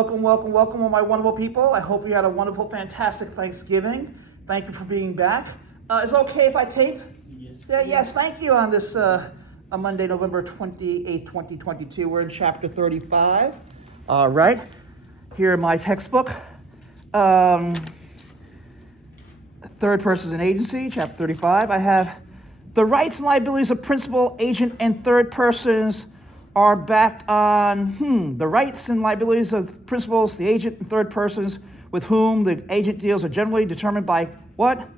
Welcome, welcome, welcome, all my wonderful people. I hope you had a wonderful, fantastic Thanksgiving. Thank you for being back. Is it okay if I tape? Yes. Yes, thank you on this Monday, November 28, 2022. We're in chapter 35. All right. Here in my textbook. Third person and agency, chapter 35. I have the rights and liabilities of principal, agent, and third persons are backed on the rights and liabilities of principals, the agent, and third persons with whom the agent deals are generally determined by what?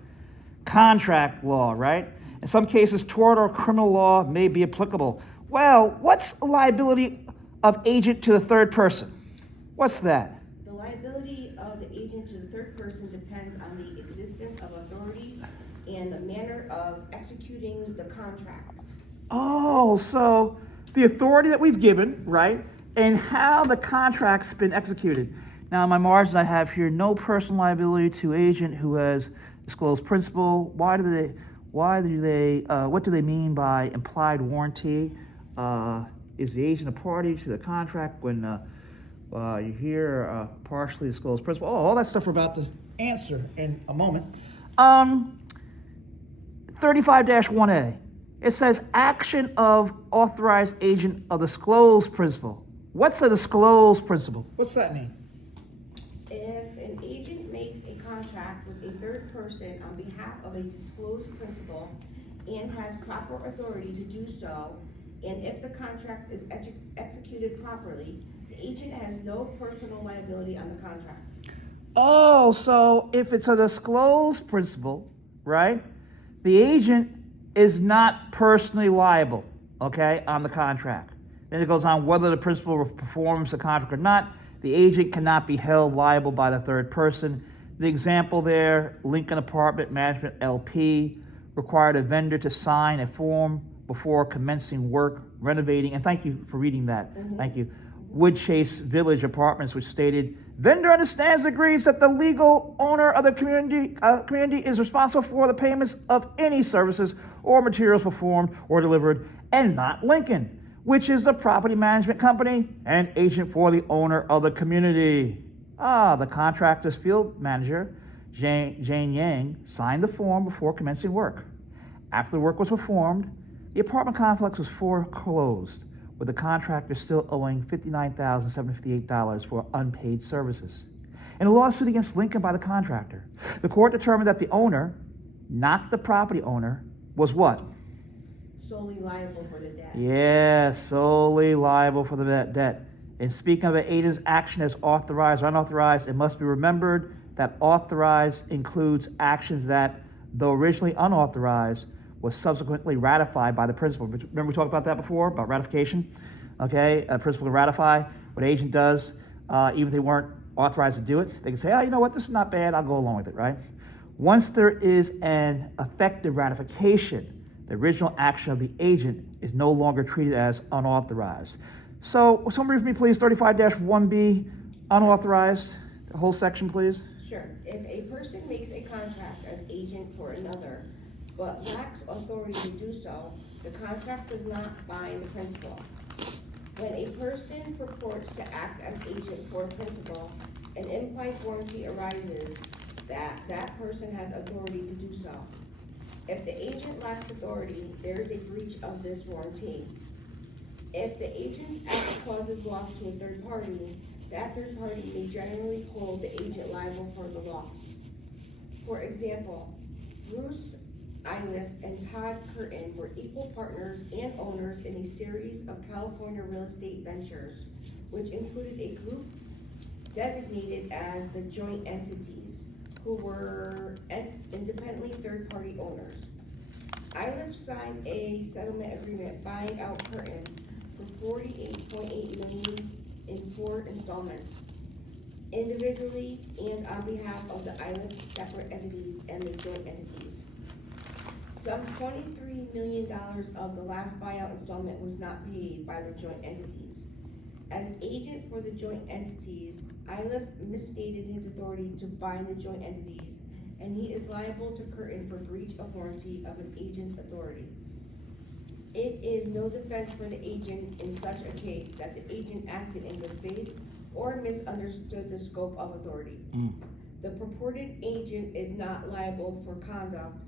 Contract law, right? In some cases, tort or criminal law may be applicable. Well, what's the liability of agent to the third person? What's that? The liability of the agent to the third person depends on the existence of authority and the manner of executing the contract. Oh, so the authority that we've given, right, and how the contract's been executed. Now, in my margins, I have here no personal liability to agent who has disclosed principal. What do they mean by implied warranty? Is the agent a party to the contract when you hear partially disclosed principal? Oh, all that stuff we're about to answer in a moment. 35-1A. It says action of authorized agent of disclosed principal. What's a disclosed principal? What's that mean? If an agent makes a contract with a third person on behalf of a disclosed principal and has proper authority to do so, and if the contract is executed properly, the agent has no personal liability on the contract. Oh, so if it's a disclosed principal, right, the agent is not personally liable, okay, on the contract. Then it goes on whether the principal performs the contract or not. The agent cannot be held liable by the third person. The example there, Lincoln Apartment Management LP required a vendor to sign a form before commencing work, renovating, and thank you for reading that, thank you, Woodchase Village Apartments, which stated, vendor understands and agrees that the legal owner of the community is responsible for the payments of any services or materials performed or delivered, and not Lincoln, which is the property management company and agent for the owner of the community. The contractor's field manager, Jane Yang, signed the form before commencing work. After the work was performed, the apartment complex was foreclosed, with the contractor still owing $59,758 for unpaid services. In a lawsuit against Lincoln by the contractor, the court determined that the owner, not the property owner, was what? Solely liable for the debt. Yeah, solely liable for the debt. And speaking of an agent's action as authorized or unauthorized, it must be remembered that authorized includes actions that, though originally unauthorized, was subsequently ratified by the principal. Remember we talked about that before, about ratification? Okay, a principal can ratify what an agent does, even if they weren't authorized to do it. They can say, you know what, this is not bad, I'll go along with it, right? Once there is an effective ratification, the original action of the agent is no longer treated as unauthorized. So, will someone read for me, please, 35-1B, unauthorized, the whole section, please. Sure. If a person makes a contract as agent for another, but lacks authority to do so, the contract does not bind the principal. When a person purports to act as agent for a principal, an implied warranty arises that that person has authority to do so. If the agent lacks authority, there is a breach of this warranty. If the agent's act causes loss to a third party, that third party may generally hold the agent liable for the loss. For example, Bruce Iliff and Todd Curtin were equal partners and owners in a series of California real estate ventures, which included a group designated as the joint entities, who were independently third-party owners. Iliff signed a settlement agreement buying out Curtin for $48.8 million in 4 installments, individually and on behalf of the Iliff separate entities and the joint entities. Some $23 million of the last buyout installment was not paid by the joint entities. As agent for the joint entities, Iliff misstated his authority to bind the joint entities, and he is liable to Curtin for breach of warranty of an agent's authority. It is no defense for the agent in such a case that the agent acted in good faith or misunderstood the scope of authority. The purported agent is not liable for conduct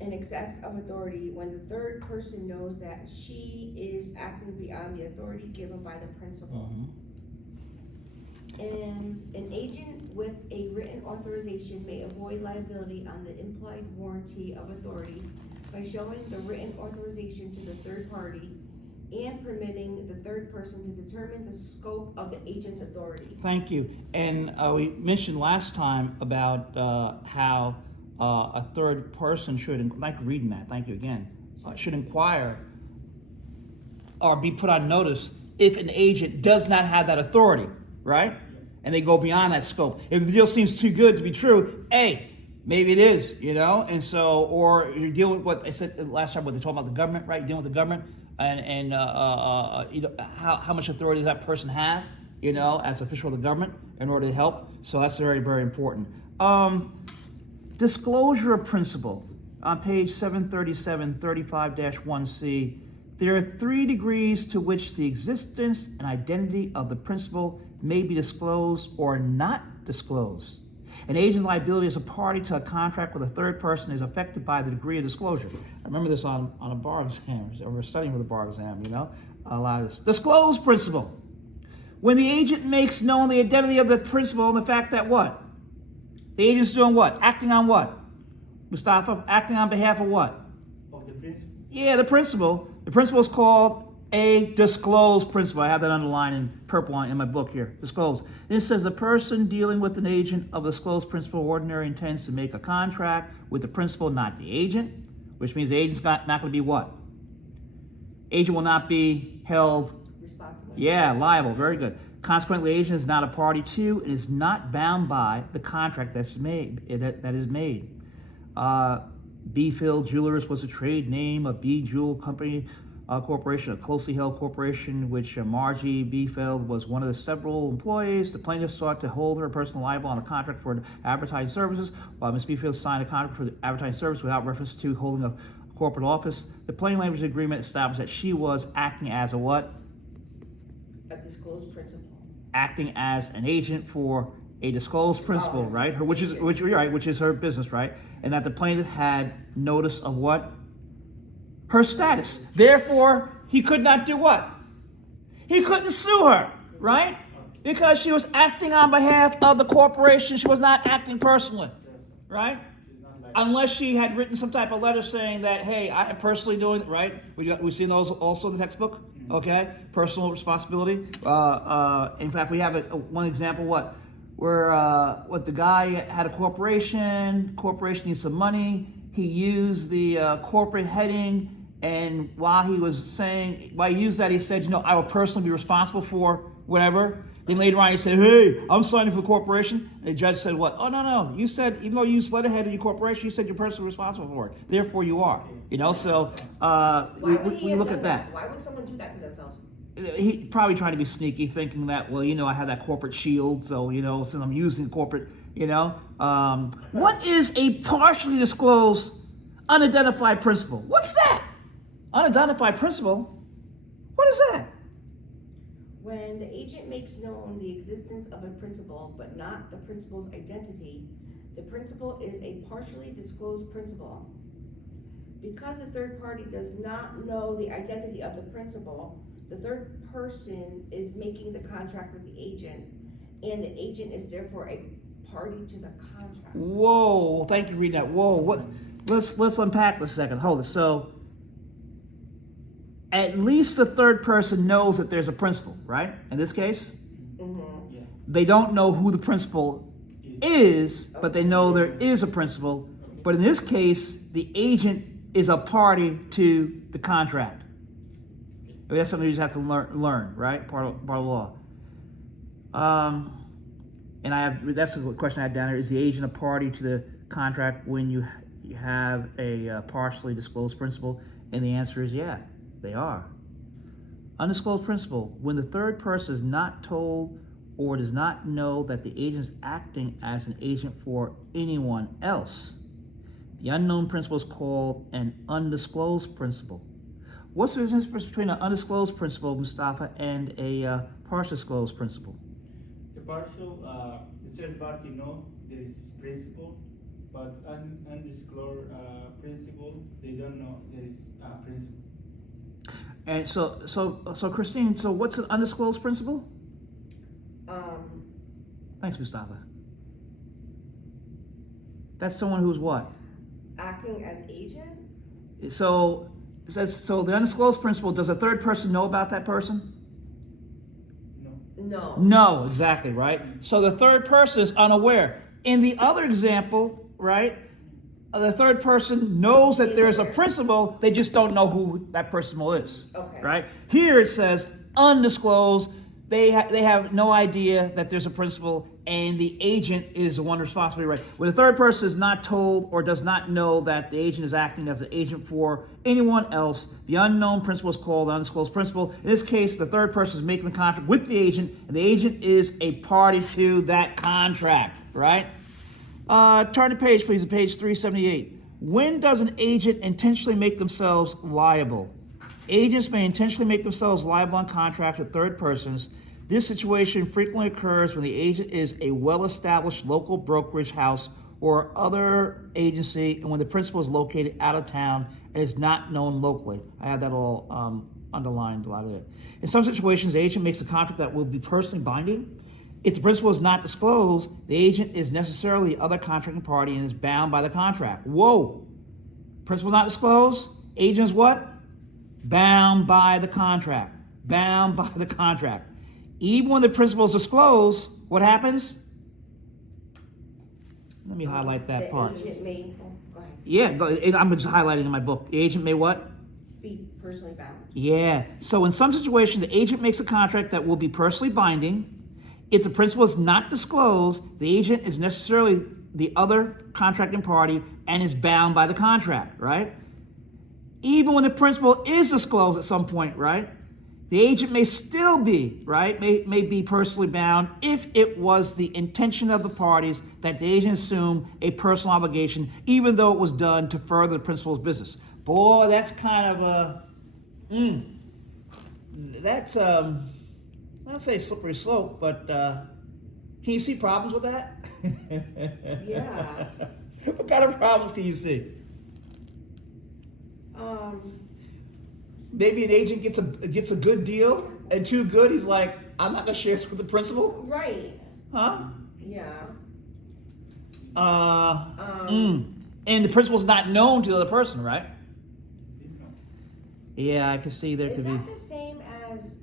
in excess of authority when the third person knows that she is acting beyond the authority given by the principal. And an agent with a written authorization may avoid liability on the implied warranty of authority by showing the written authorization to the third party and permitting the third person to determine the scope of the agent's authority. Thank you. And we mentioned last time about how a third person should, like reading that, thank you again, should inquire or be put on notice if an agent does not have that authority, right? And they go beyond that scope. If the deal seems too good to be true, hey, maybe it is, you know? And so, or you're dealing with what I said last time, what they talked about the government, right? You're dealing with the government and you know, how much authority does that person have, you know, as official of the government in order to help. So that's very, very important. Disclosure of principle. On page 737, 35-1C, there are 3 degrees to which the existence and identity of the principal may be disclosed or not disclosed. An agent's liability as a party to a contract with a third person is affected by the degree of disclosure. I remember this on a bar exam, or we're studying for the bar exam, you know, a lot of this. Disclose principle. When the agent makes known the identity of the principal and the fact that what? The agent's doing what? Acting on what? Mustafa, acting on behalf of what? Of the principal. Yeah, the principal. The principal is called a disclosed principal. I have that underlined in purple in my book here. Disclosed. And it says the person dealing with an agent of a disclosed principal ordinarily intends to make a contract with the principal, not the agent, which means the agent's not going to be what? Agent will not be held Responsible. Yeah, liable. Very good. Consequently, the agent is not a party to and is not bound by the contract that's made. That is made. B-Phil Jewelers was a trade name of B Jewel Company Corporation, a closely held corporation, which Margie B-Phil was one of the several employees. The plaintiff sought to hold her personal liable on the contract for advertising services, while Ms. B-Phil signed a contract for the advertising service without reference to holding a corporate office. The plain language agreement established that she was acting as a what? A disclosed principal. Acting as an agent for a disclosed principal, right? Which is her business, right? And that the plaintiff had notice of what? Her status. Therefore, he could not do what? He couldn't sue her, right? Because she was acting on behalf of the corporation. She was not acting personally, right? Unless she had written some type of letter saying that, hey, I am personally doing it, right? We've seen those also in the textbook, okay? Personal responsibility. In fact, we have one example, where the guy had a corporation needs some money, he used the corporate heading, and while he used that, he said, I will personally be responsible for whatever. Then later on, he said, hey, I'm signing for the corporation. And the judge said, what? Oh, no. You said, even though you used letterhead in your corporation, you said you're personally responsible for it. Therefore, you are. So we look at that. Why would someone do that to themselves? He probably trying to be sneaky, thinking that, I have that corporate shield, so, since I'm using corporate, What is a partially disclosed, unidentified principal? What's that? Unidentified principal? What is that? When the agent makes known the existence of a principal, but not the principal's identity, the principal is a partially disclosed principal. Because the third party does not know the identity of the principal, the third person is making the contract with the agent, and the agent is therefore a party to the contract. Whoa, thank you for reading that. Whoa, what? Let's unpack this a second. Hold it. So, at least the third person knows that there's a principal, right? In this case, they don't know who the principal is, but they know there is a principal. But in this case, the agent is a party to the contract. That's something you just have to learn, right? Part of the law. And that's the question I had down there. Is the agent a party to the contract when you have a partially disclosed principal? And the answer is yeah, they are. Undisclosed principal, when the third person is not told or does not know that the agent is acting as an agent for anyone else. The unknown principal is called an undisclosed principal. What's the difference between an undisclosed principal, Mustafa, and a partially disclosed principal? The the third party know there is principal, but undisclosed principal, they don't know there is principal. And so Christine, so what's an undisclosed principal? Thanks, Mustafa. That's someone who's what? Acting as agent? So it says, so the undisclosed principal, does a third person know about that person? No. No. No, exactly, right? So the third person is unaware. In the other example, right, the third person knows that there's a principal, they just don't know who that principal is. Okay. Right? Here it says undisclosed, they have no idea that there's a principal, and the agent is the one responsible, right? When the third person is not told or does not know that the agent is acting as an agent for anyone else, the unknown principal is called the undisclosed principal. In this case, the third person is making the contract with the agent, and the agent is a party to that contract, right? Turn the page, please, to page 378. When does an agent intentionally make themselves liable? Agents may intentionally make themselves liable on contracts with third persons. This situation frequently occurs when the agent is a well-established local brokerage house or other agency, and when the principal is located out of town and is not known locally. I have that all underlined, a lot of it. In some situations, the agent makes a contract that will be personally binding. If the principal is not disclosed, the agent is necessarily the other contracting party and is bound by the contract. Whoa! Principal not disclosed, agent is what? Bound by the contract. Bound by the contract. Even when the principal is disclosed, what happens? Let me highlight that part. The agent may, go ahead, Yeah, I'm just highlighting in my book. The agent may what? be personally bound. Yeah. So in some situations, the agent makes a contract that will be personally binding. If the principal is not disclosed, the agent is necessarily the other contracting party and is bound by the contract, right? Even when the principal is disclosed at some point, right? The agent may still be, right, may be personally bound if it was the intention of the parties that the agent assume a personal obligation, even though it was done to further the principal's business. Boy, that's kind of that's, I'll say slippery slope, but can you see problems with that? Yeah. What kind of problems can you see? Maybe an agent gets a good deal, and too good, he's like, I'm not gonna share this with the principal. Right. Huh? Yeah. And the principal's not known to the other person, right? Didn't know. Yeah, I can see there Is could be. that the same as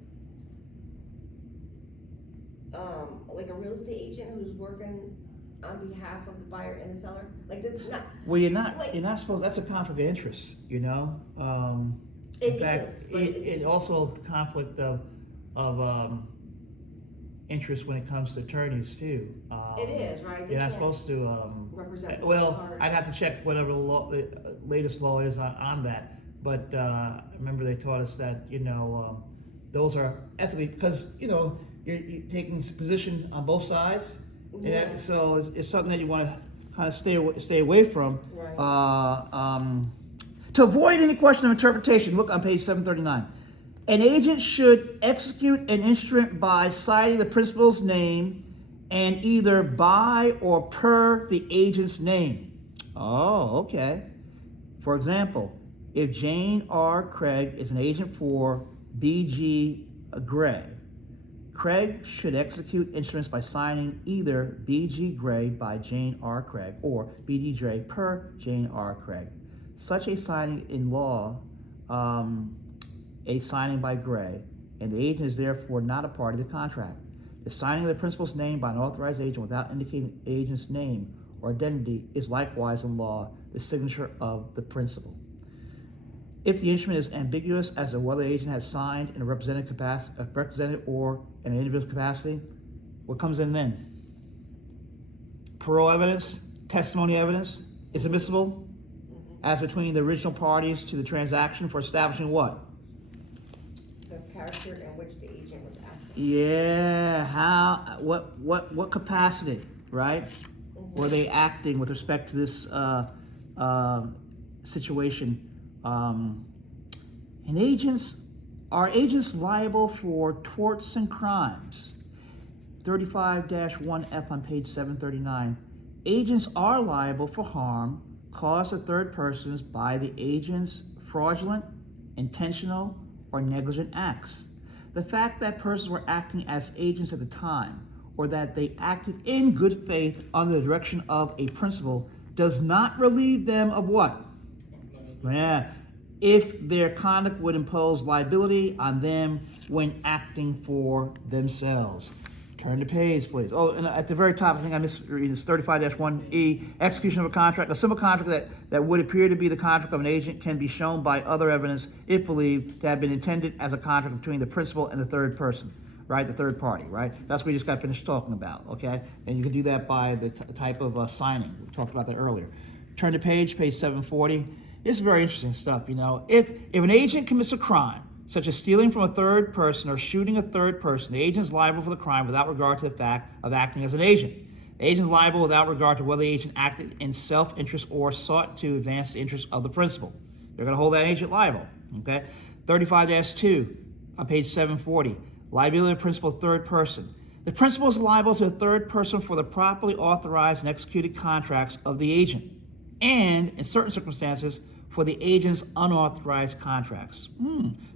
like a real estate agent who's working on behalf of the buyer and the seller? Like this, not. Well, you're not Like- supposed. That's a conflict of interest, you know. It In fact, is, but it also conflict of interest when it comes to attorneys too. It is, right? They You're not can't supposed to. represent both Well, parties. I'd have to check whatever the latest law is on that. But I remember they taught us that those are ethically, because you're taking position on both sides, and Yeah. so it's something that you want to kind of stay away from. Right. To avoid any question of interpretation, look on page 739. An agent should execute an instrument by citing the principal's name and either by or per the agent's name. Oh, okay. For example, if Jane R. Craig is an agent for B.G. Gray, Craig should execute instruments by signing either B.G. Gray by Jane R. Craig or B.G. Gray per Jane R. Craig. Such a signing in law, a signing by Gray, and the agent is therefore not a part of the contract. The signing of the principal's name by an authorized agent without indicating the agent's name or identity is likewise in law the signature of the principal. If the instrument is ambiguous as to whether the agent has signed in a representative or in an individual capacity, what comes in then? Parole evidence, testimony evidence is admissible as between the original parties to the transaction for establishing what? The character in which the agent was acting. Yeah, what capacity, right? Were they acting with respect to this situation? And are agents liable for torts and crimes? 35-1F on page 739. Agents are liable for harm caused to third persons by the agent's fraudulent, intentional, or negligent acts. The fact that persons were acting as agents at the time, or that they acted in good faith under the direction of a principal, does not relieve them of what? Yeah, if their conduct would impose liability on them when acting for themselves. Turn the page, please. Oh, and at the very top, I think I misread this, 35-1E, execution of a contract. A simple contract that would appear to be the contract of an agent can be shown by other evidence if believed to have been intended as a contract between the principal and the third person, right? The third party, right? That's what we just got finished talking about, okay? And you can do that by the type of signing. We talked about that earlier. Turn the page 740. This is very interesting stuff, you know. If an agent commits a crime, such as stealing from a third person or shooting a third person, the agent is liable for the crime without regard to the fact of acting as an agent. The agent is liable without regard to whether the agent acted in self-interest or sought to advance the interests of the principal. They're going to hold that agent liable, okay? 35-2 on page 740, liability of principal third person. The principal is liable to the third person for the properly authorized and executed contracts of the agent, and in certain circumstances, for the agent's unauthorized contracts.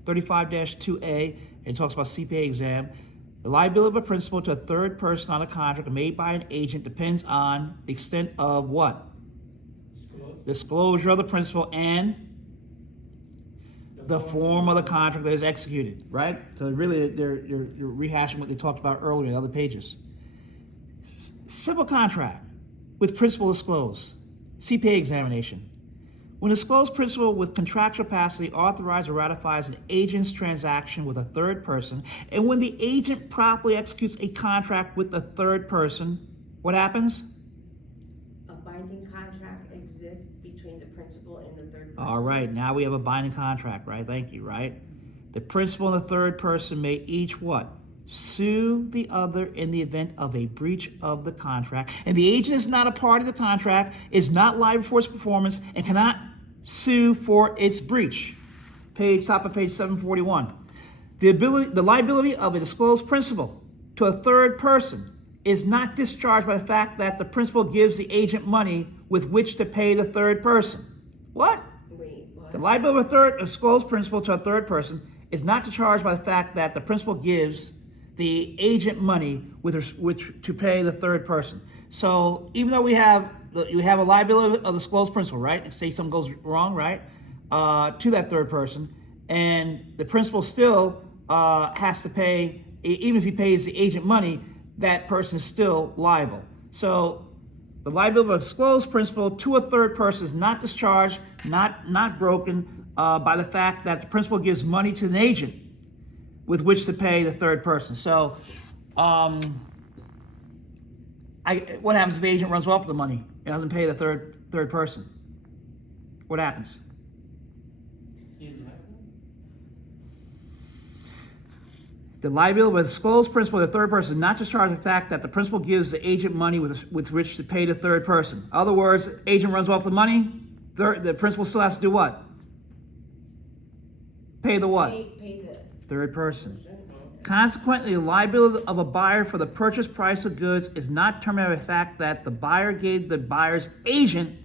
35-2A, it talks about CPA exam. The liability of a principal to a third person on a contract made by an agent depends on the extent of what? Disclosure of the principal and the form of the contract that is executed, right? So really, you're rehashing what they talked about earlier in other pages. Simple contract with principal disclosed. CPA examination. When a disclosed principal with contractual capacity authorizes or ratifies an agent's transaction with a third person, and when the agent properly executes a contract with the third person, what happens? A binding contract exists between the principal and the third person. All right, now we have a binding contract, right? Thank you, right? The principal and the third person may each what? Sue the other in the event of a breach of the contract. And the agent is not a part of the contract, is not liable for its performance, and cannot sue for its breach. Top of page 741. The liability of a disclosed principal to a third person is not discharged by the fact that the principal gives the agent money with which to pay the third person. What? Wait, what? The liability of a disclosed principal to a third person is not discharged by the fact that the principal gives the agent money with which to pay the third person. So even though you have a liability of the disclosed principal, right? Say something goes wrong, right? To that third person, and the principal still has to pay, even if he pays the agent money, that person is still liable. So the liability of a disclosed principal to a third person is not discharged, not broken by the fact that the principal gives money to an agent with which to pay the third person. So, what happens if the agent runs off with the money and doesn't pay the third person? What happens? The liability of a disclosed principal to the third person is not discharged by the fact that the principal gives the agent money with which to pay the third person. In other words, agent runs off the money, the principal still has to do what? Pay the what? Pay the Third person. Consequently, the liability of a buyer for the purchase price of goods is not determined by the fact that the buyer gave the buyer's agent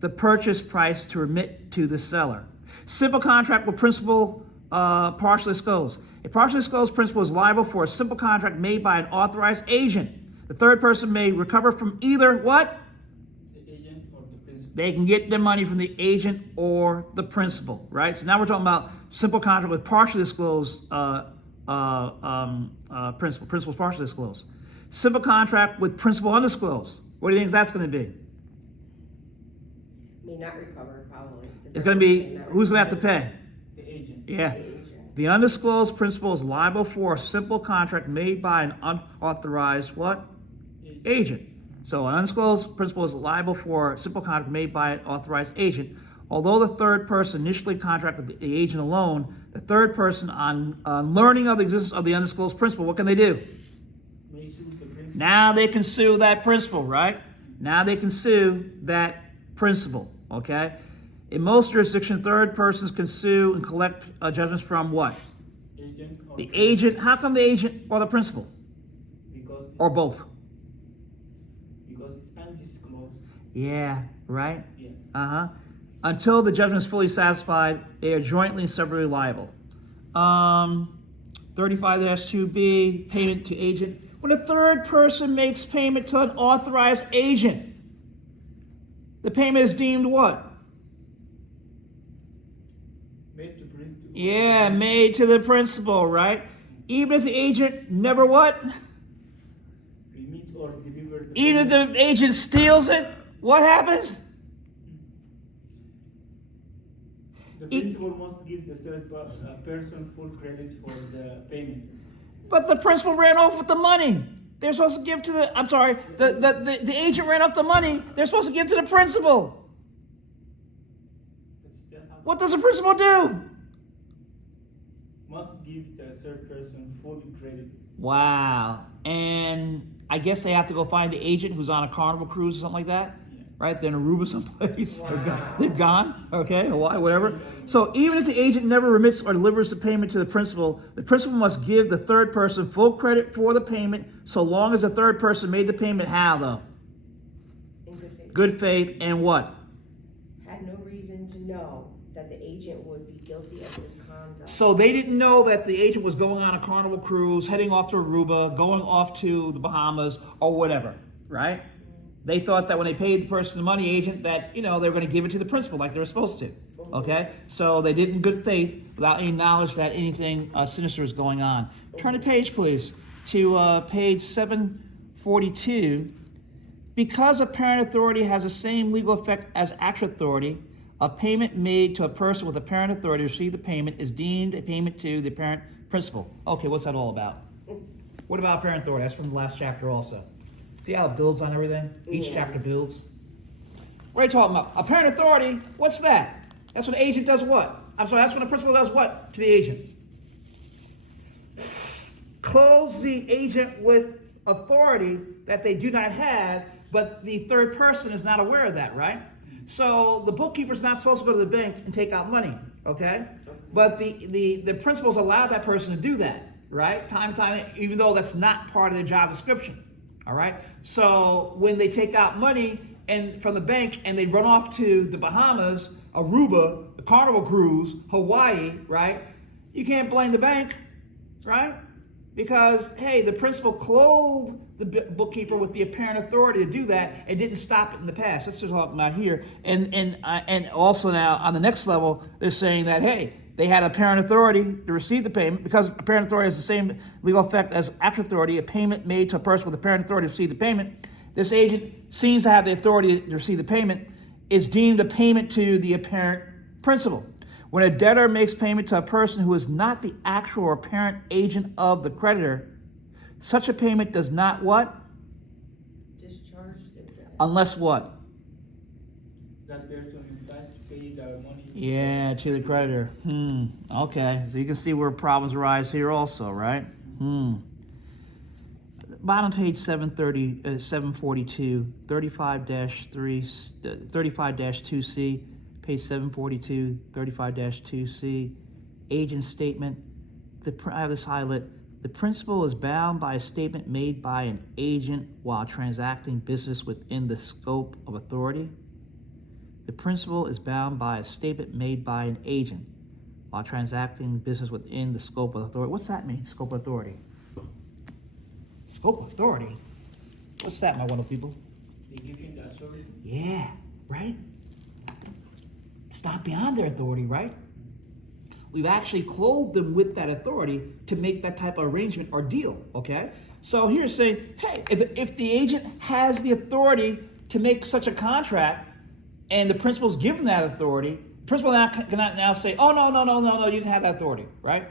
the purchase price to remit to the seller. Simple contract with principal partially disclosed. A partially disclosed principal is liable for a simple contract made by an authorized agent. The third person may recover from either what? The agent or the principal. They can get their money from the agent or the principal, right? So now we're talking about simple contract with partially disclosed principal. Principal's partially disclosed. Simple contract with principal undisclosed. What do you think that's going to be? may not recover probably. It's going to be, who's going to have to pay? The agent. Yeah. The undisclosed principal is liable for a simple contract made by an unauthorized what? Agent. So an undisclosed principal is liable for a simple contract made by an authorized agent. Although the third person initially contracted with the agent alone, the third person on learning of the existence of the undisclosed principal, what can they do? May sue the principal. Now they can sue that principal, right? Now they can sue that principal, okay? In most jurisdictions, third persons can sue and collect judgments from what? Agent or The agent. How come the agent or the principal? because or both? Because it's undisclosed. Yeah, right? Yeah. Uh-huh. Until the judgment is fully satisfied, they are jointly and severally liable. 35-2B, payment to agent. When a third person makes payment to an authorized agent, the payment is deemed what? Made to bring to. Yeah, made to the principal, right? Even if the agent never what? Remit or deliver. The Even if payment. the agent steals it, what happens? The principal must give the third person full credit for the payment. But the principal ran off with the money. They're supposed to give to the, I'm sorry, the agent ran off the money. They're supposed to give to the principal. But still What does the principal do? must give the third person full credit. Wow. And I guess they have to go find the agent who's on a Carnival cruise or something like that. Yeah. Right? They're in Aruba someplace. Wow. They've gone. Okay, Hawaii, whatever. So even if the agent never remits or delivers the payment to the principal must give the third person full credit for the payment so long as the third person made the payment. How though? In good faith. Good faith and what? Had no reason to know that the agent would be guilty of this conduct. So they didn't know that the agent was going on a Carnival cruise, heading off to Aruba, going off to the Bahamas, or whatever, right? They thought that when they paid the person, the money agent, that, they were going to give it to the principal like they were supposed to, okay? So they did in good faith without any knowledge that anything sinister is going on. Turn the page, please, to page 742. Because a parent authority has the same legal effect as actual authority, a payment made to a person with a parent authority to receive the payment is deemed a payment to the parent principal. Okay, what's that all about? What about parent authority? That's from the last chapter also. See how it builds on everything? Each Yeah. chapter builds. What are you talking about? A parent authority? What's that? That's when the agent does what? I'm sorry, that's when the principal does what to the agent? Clothes the agent with authority that they do not have, but the third person is not aware of that, right? So the bookkeeper's not supposed to go to the bank and take out money, okay? But the principal's allowed that person to do that, right? Time to time, even though that's not part of their job description, all right? So when they take out money and from the bank and they run off to the Bahamas, Aruba, the Carnival cruise, Hawaii, right? You can't blame the bank, right? Because, hey, the principal clothed the bookkeeper with the apparent authority to do that and didn't stop it in the past. That's what we're talking about here. And also now, on the next level, they're saying that, hey, they had apparent authority to receive the payment because apparent authority has the same legal effect as actual authority. A payment made to a person with apparent authority to receive the payment. This agent seems to have the authority to receive the payment is deemed a payment to the apparent principal. When a debtor makes payment to a person who is not the actual or apparent agent of the creditor, such a payment does not what? Discharge the debt. Unless what? That person in fact paid the money. Yeah, to the creditor. Okay, so you can see where problems arise here also, right? Bottom page 742, 35-2C, page 742, 35-2C, agent statement. I have this highlight. The principal is bound by a statement made by an agent while transacting business within the scope of authority. The principal is bound by a statement made by an agent while transacting business within the scope of authority. What's that mean, scope of authority? Scope of authority? What's that, my wonderful people? They give him the authority. Yeah, right? It's not beyond their authority, right? We've actually clothed them with that authority to make that type of arrangement or deal, okay? So here it's saying, hey, if the agent has the authority to make such a contract and the principal's given that authority, the principal cannot now say, oh, no, you didn't have that authority, right?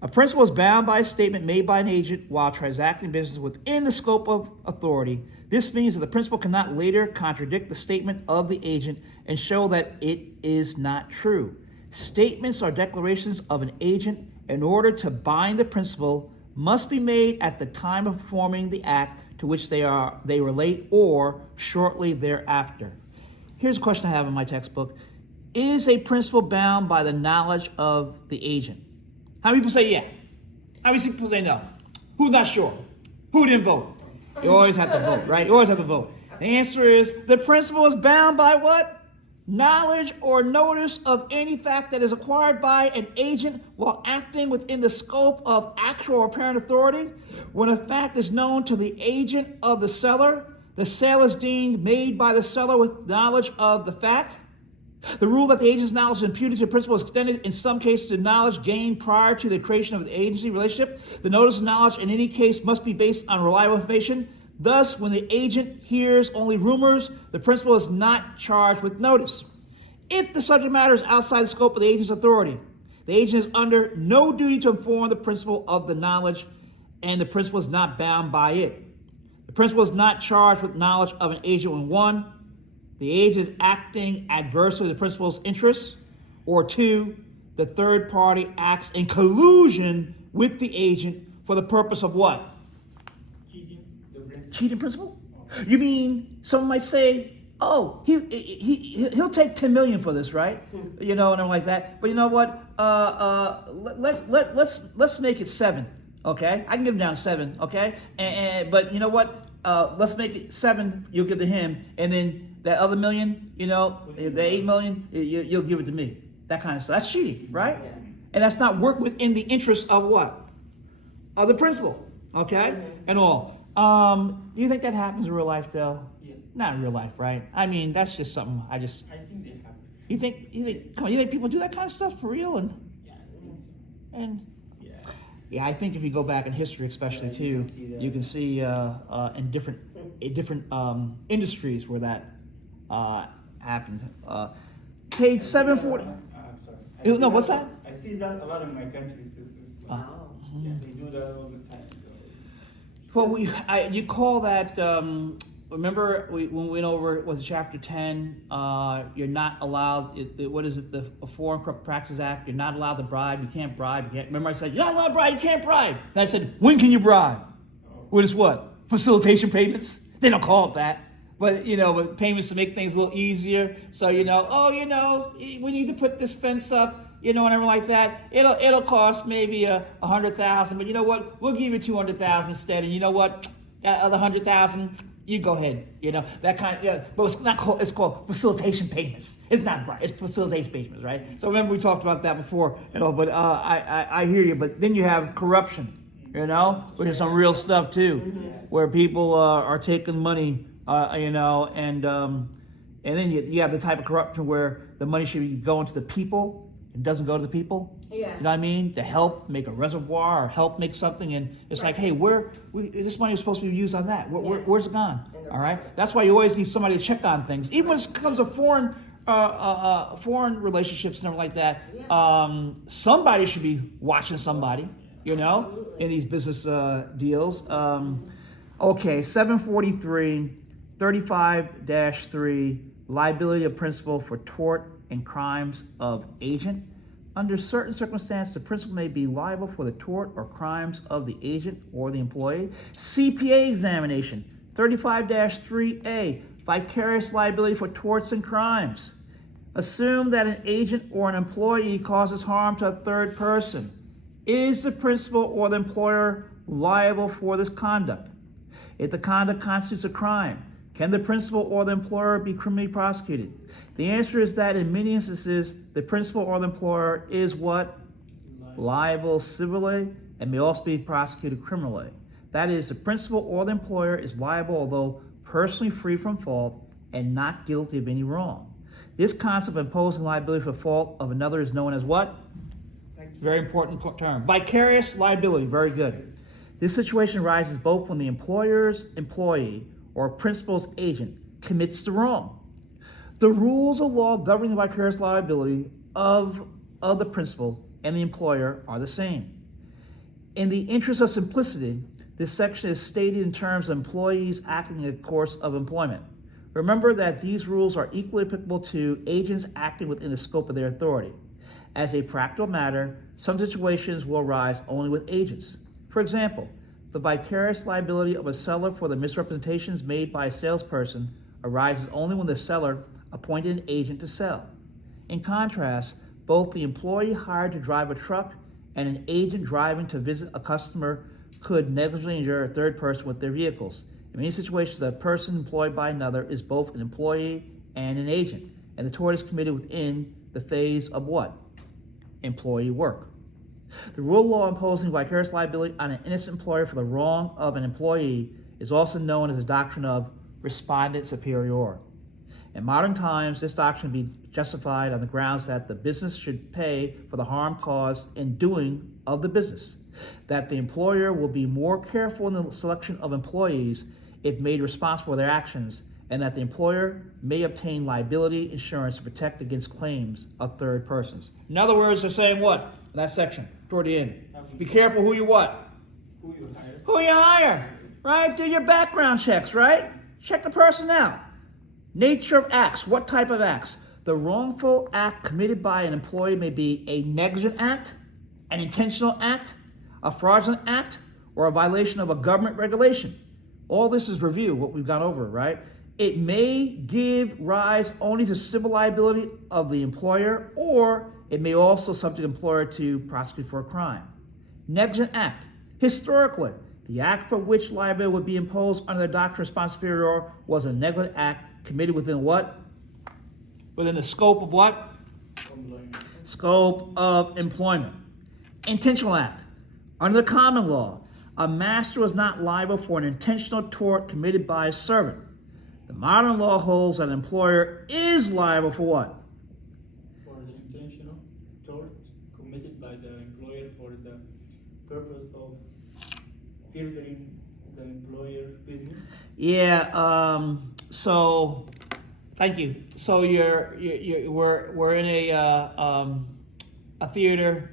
A principal is bound by a statement made by an agent while transacting business within the scope of authority. This means that the principal cannot later contradict the statement of the agent and show that it is not true. Statements or declarations of an agent, in order to bind the principal, must be made at the time of performing the act to which they relate or shortly thereafter. Here's a question I have in my textbook. Is a principal bound by the knowledge of the agent? How many people say yeah? How many people say no? Who's not sure? Who didn't vote? You always have to vote, right? You always have to vote. The answer is the principal is bound by what? Knowledge or notice of any fact that is acquired by an agent while acting within the scope of actual or apparent authority. When a fact is known to the agent of the seller, the sale is deemed made by the seller with knowledge of the fact. The rule that the agent's knowledge is imputed to the principal is extended in some cases to knowledge gained prior to the creation of the agency relationship. The notice of knowledge in any case must be based on reliable information. Thus, when the agent hears only rumors, the principal is not charged with notice. If the subject matter is outside the scope of the agent's authority, the agent is under no duty to inform the principal of the knowledge, and the principal is not bound by it. The principal is not charged with knowledge of an agent when 1, the agent is acting adversely to the principal's interests, or 2, the third party acts in collusion with the agent for the purpose of what? Cheating the principal. Cheating principal? You mean someone might say, "Oh, he'll take 10 million for this, right?" You know, and I'm like that. But you know what? Let's make it 7. Okay, I can give him down 7. Okay, but you know what? Let's make it 7. You'll give to him, and then that other million, you know, the 8 million, you'll give it to me. That kind of stuff. That's cheating, right? Yeah. And that's not work within the interest of what? Of the principal. Okay, and all. Do you think that happens in real life, though? Yeah. Not in real life, right? I mean, that's just something I just. I think they have. You think? Come on, you think people do that kind of stuff for real? Yeah, I think so. And Yeah. yeah, I think if you go back in history, especially Yeah, too, you can see that. you can see in different industries where that happened. Page 740. I'm sorry. You- see no, what's that? I see that a lot in my country. So it's just, Wow. yeah, they do that all the time. So. Well, you call that. Remember when we went over was it chapter 10? You're not allowed. What is it? The Foreign Corrupt Practices Act. You're not allowed to bribe. You can't bribe. You can't. Remember I said you're not allowed to bribe. You can't bribe. And I said when can you bribe? What is what? Facilitation payments. They don't call it that. But you know, but payments to make things a little easier. So you know, oh, you know, we need to put this fence up. You know, whatever like that. It'll cost maybe 100,000, but you know what? We'll give you 200,000 instead. And you know what? That other 100,000, you go ahead. You know that kind of. Yeah, but it's not called. It's called facilitation payments. It's not right. It's facilitation payments, right? So remember we talked about that before. You know, but I hear you. But then you have corruption. You know, which is some real stuff too, where people are taking money. You know, and then you have the type of corruption where the money should be going to the people. It doesn't go to the people. Yeah. You know what I mean? To help make a reservoir or help make something, and it's like, hey, this money is supposed to be used on that. Where's it gone? All right. That's why you always need somebody to check on things, even when it comes to foreign relationships and everything like that. Yeah. Somebody should be watching somebody. You know, Absolutely. in these business deals. Okay, 743, 35-3, liability of principal for tort and crimes of agent. Under certain circumstances, the principal may be liable for the tort or crimes of the agent or the employee. CPA examination, 35-3A, vicarious liability for torts and crimes. Assume that an agent or an employee causes harm to a third person. Is the principal or the employer liable for this conduct? If the conduct constitutes a crime, can the principal or the employer be criminally prosecuted? The answer is that in many instances, the principal or the employer is what? Liable civilly and may also be prosecuted criminally. That is, the principal or the employer is liable although personally free from fault and not guilty of any wrong. This concept of imposing liability for fault of another is known as what? Very important term. Vicarious liability. Very good. This situation arises both when the employer's employee or principal's agent commits the wrong. The rules of law governing the vicarious liability of the principal and the employer are the same. In the interest of simplicity, this section is stated in terms of employees acting in the course of employment. Remember that these rules are equally applicable to agents acting within the scope of their authority. As a practical matter, some situations will arise only with agents. For example, the vicarious liability of a seller for the misrepresentations made by a salesperson arises only when the seller appointed an agent to sell. In contrast, both the employee hired to drive a truck and an agent driving to visit a customer could negligently injure a third person with their vehicles. In many situations, a person employed by another is both an employee and an agent, and the tort is committed within the phase of what? Employee work. The rule of law imposing vicarious liability on an innocent employer for the wrong of an employee is also known as the doctrine of respondent superior. In modern times, this doctrine can be justified on the grounds that the business should pay for the harm caused in doing of the business, that the employer will be more careful in the selection of employees if made responsible for their actions, and that the employer may obtain liability insurance to protect against claims of third persons. In other words, they're saying what in that section toward the end? Be careful who you what? Who you hire? Who you hire, right? Do your background checks, right? Check the person out. Nature of acts. What type of acts? The wrongful act committed by an employee may be a negligent act, an intentional act, a fraudulent act, or a violation of a government regulation. All this is review, what we've gone over, right? It may give rise only to civil liability of the employer, or it may also subject the employer to prosecute for a crime. Negligent act. Historically, the act for which liability would be imposed under the doctrine of responsabilitas superior was a negligent act committed within what? Within the scope of what? Scope of employment. Intentional act. Under the common law, a master was not liable for an intentional tort committed by a servant. The modern law holds that an employer is liable for what? For the intentional tort committed by the employer for the purpose of furthering the employer business. Yeah. So, thank you. So we're in a theater,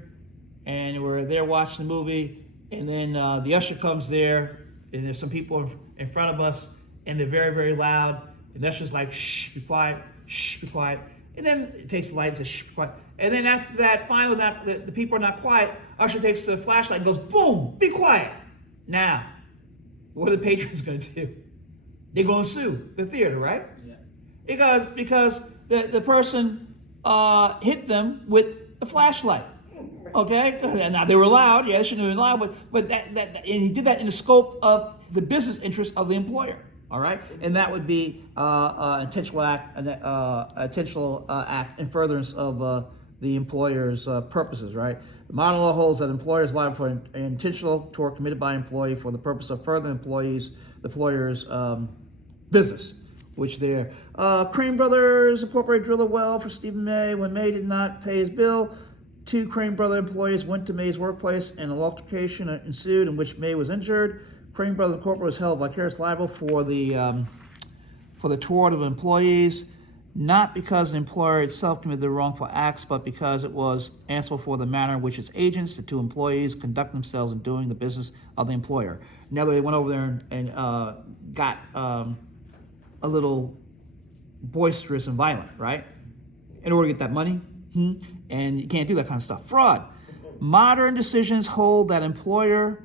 and we're there watching the movie, and then the usher comes there, and there's some people in front of us, and they're very, very loud. And the usher's like, "Shh, be quiet. Shh, be quiet." And then it takes the light and says, "Shh, be quiet." And then after that, finally, the people are not quiet. Usher takes the flashlight and goes, "Boom, be quiet." Now, what are the patrons going to do? They're going to sue the theater, right? Yeah. Because the person hit them with the flashlight. Okay, and now they were loud. Yeah, they shouldn't have been loud, but that and he did that in the scope of the business interest of the employer. All right, and that would be intentional act in furtherance of the employer's purposes. Right. The modern law holds that employer is liable for an intentional tort committed by an employee for the purpose of furthering the employer's business, which they're Crane Brothers Incorporated drilled a well for Stephen May. When May did not pay his bill, 2 Crane Brother employees went to May's workplace, and an altercation ensued in which May was injured. Crane Brothers Incorporated was held vicariously liable for the tort of employees, not because the employer itself committed the wrongful acts, but because it was answerable for the manner in which its agents, the 2 employees, conduct themselves in doing the business of the employer. Now they went over there and got a little boisterous and violent, right? In order to get that money. And you can't do that kind of stuff. Fraud. Modern decisions hold the employer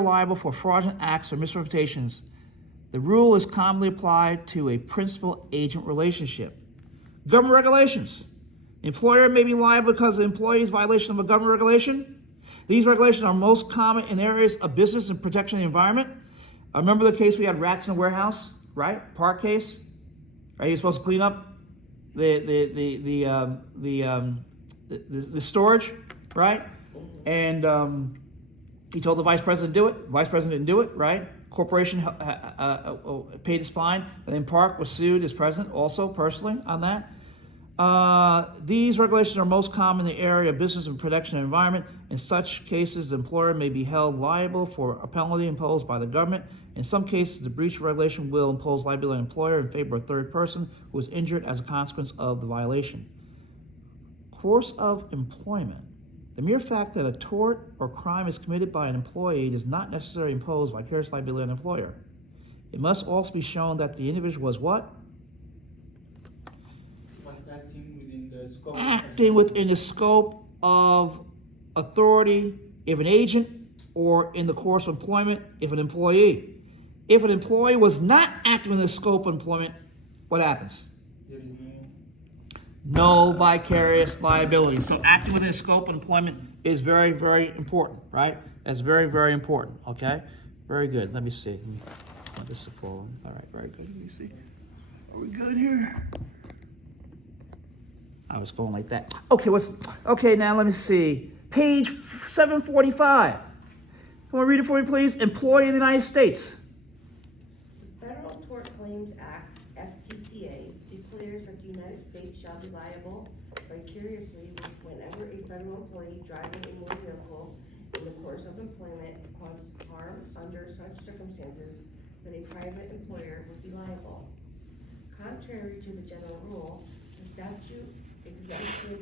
liable for fraudulent acts or misrepresentations. The rule is commonly applied to a principal-agent relationship. Government regulations. The employer may be liable because of the employee's violation of a government regulation. These regulations are most common in areas of business and protection of the environment. I remember the case we had rats in a warehouse, right? Park case. Right? You're supposed to clean up the storage, right? And he told the vice president to do it. The vice president didn't do it, right? Corporation paid his fine, but then Park was sued as president also personally on that. These regulations are most common in the area of business and protection of the environment. In such cases, the employer may be held liable for a penalty imposed by the government. In some cases, the breach of regulation will impose liability on the employer in favor of a third person who is injured as a consequence of the violation. Course of employment. The mere fact that a tort or crime is committed by an employee does not necessarily impose vicarious liability on the employer. It must also be shown that the individual was what? Acting within the scope of authority if an agent, or in the course of employment if an employee. If an employee was not acting within the scope of employment, what happens? No vicarious liability. So acting within the scope of employment is very, very important, right? That's very, very important, okay? Very good. Let me see. I want this to fall. All right, very good. Let me see. Are we good here? I was going like that. Okay, now let me see. Page 745. Can we read it for me, please? Employee of the United States. The Federal Tort Claims Act, FTCA, declares that the United States shall be liable vicariously whenever a federal employee driving a motor vehicle in the course of employment causes harm under such circumstances that a private employer would be liable. Contrary to the general rule, the statute exempts the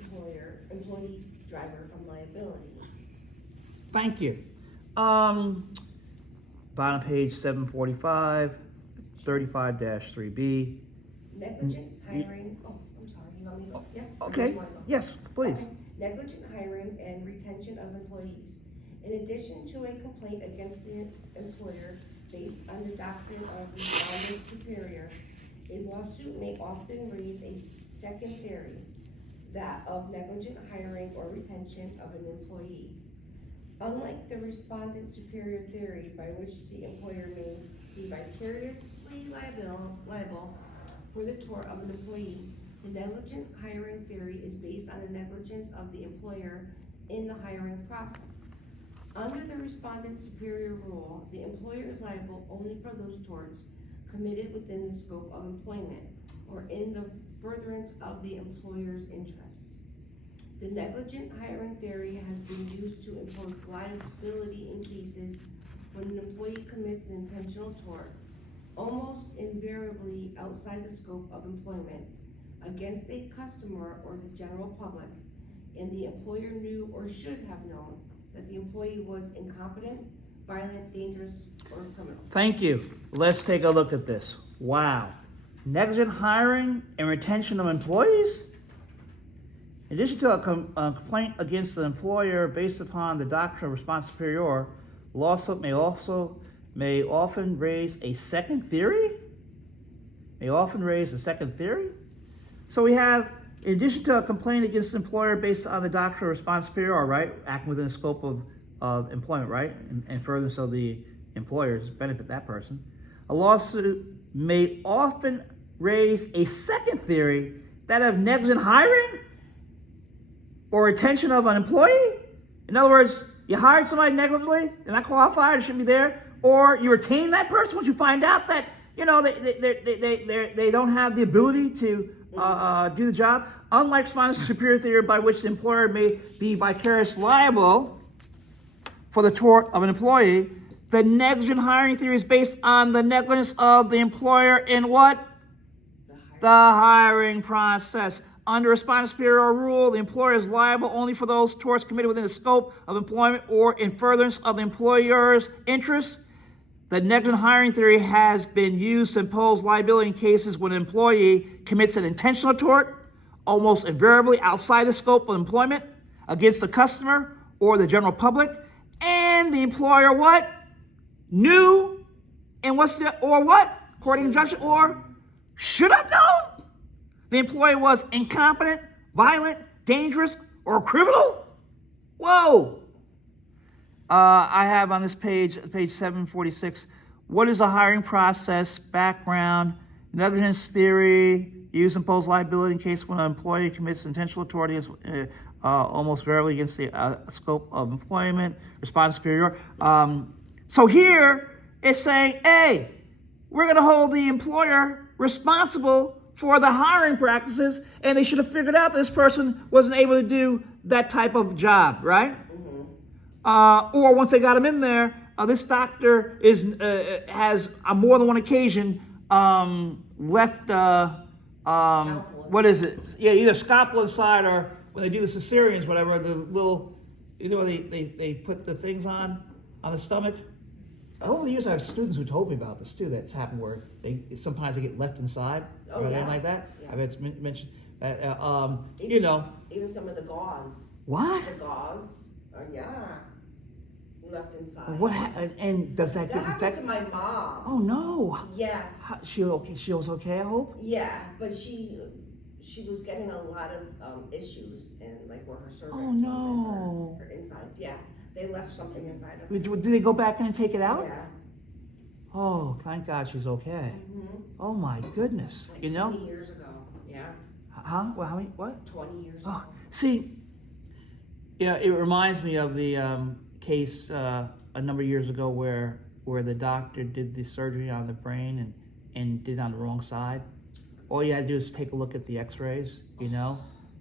employee driver from liability. Thank you. Bottom page 745, 35-3B. Negligent hiring, I'm sorry, you want me to go? Yeah? Okay, You wanna go? yes, please. Okay. Negligent hiring and retention of employees. In addition to a complaint against the employer based on the doctrine of respondent superior, a lawsuit may often raise a second theory, that of negligent hiring or retention of an employee. Unlike the respondent superior theory, by which the employer may be vicariously liable for the tort of an employee, the negligent hiring theory is based on the negligence of the employer in the hiring process. Under the respondent superior rule, the employer is liable only for those torts committed within the scope of employment or in the furtherance of the employer's interests. The negligent hiring theory has been used to impose liability in cases when an employee commits an intentional tort, almost invariably outside the scope of employment, against a customer or the general public, and the employer knew or should have known that the employee was incompetent, violent, dangerous, or criminal. Thank you. Let's take a look at this. Wow. Negligent hiring and retention of employees? In addition to a complaint against the employer based upon the doctrine of response superior, lawsuit may often raise a second theory? So we have, in addition to a complaint against the employer based on the doctrine of response superior, right? Acting within the scope of employment, right? And furtherance of the employer's benefit that person. A lawsuit may often raise a second theory, that of negligent hiring or retention of an employee. In other words, you hired somebody negligently, they're not qualified, they shouldn't be there, or you retain that person once you find out that, you know, they don't have the ability to do the job. Unlike respondent superior theory, by which the employer may be vicariously liable for the tort of an employee, the negligent hiring theory is based on the negligence of the employer in what? The hiring process. Under respondent superior rule, the employer is liable only for those torts committed within the scope of employment or in furtherance of the employer's interests. The negligent hiring theory has been used to impose liability in cases when an employee commits an intentional tort, almost invariably outside the scope of employment, against the customer or the general public, and the employer what? Knew, and according to injunction, or should have known the employee was incompetent, violent, dangerous, or criminal? Whoa! I have on this page 746, what is a hiring process, background, negligence theory, use and impose liability in case when an employee commits intentional tort against, almost rarely against the scope of employment, response superior. So here it's saying, hey, we're going to hold the employer responsible for the hiring practices, and they should have figured out this person wasn't able to do that type of job, right? Or once they got him in there, this doctor has on more than one occasion left what is it? Yeah, either scalpel inside or when they do the cesareans, whatever, the little, they put the things on the stomach. Over the years, I have students who told me about this too. That's happened where sometimes they get left inside or anything like that. Yeah. I've had mentioned, Even some of the gauze. What? The gauze, left inside. What happened? And does that That get happened infected? to my mom. Oh no! Yes. She okay? She was okay, I hope. Yeah, but she was getting a lot of issues and like where her cervix Oh, was no. and her insides. Yeah, they left something inside of her. Did they go back in and take it out? Yeah, Oh, thank God she's okay. Oh my goodness, Like you know? 20 years ago, yeah, Huh? Well, how many? What? 20 years Oh, ago. see, yeah, it reminds me of the case a number of years ago where the doctor did the surgery on the brain and did it on the wrong side. All you had to do is take a look at the X-rays. You know,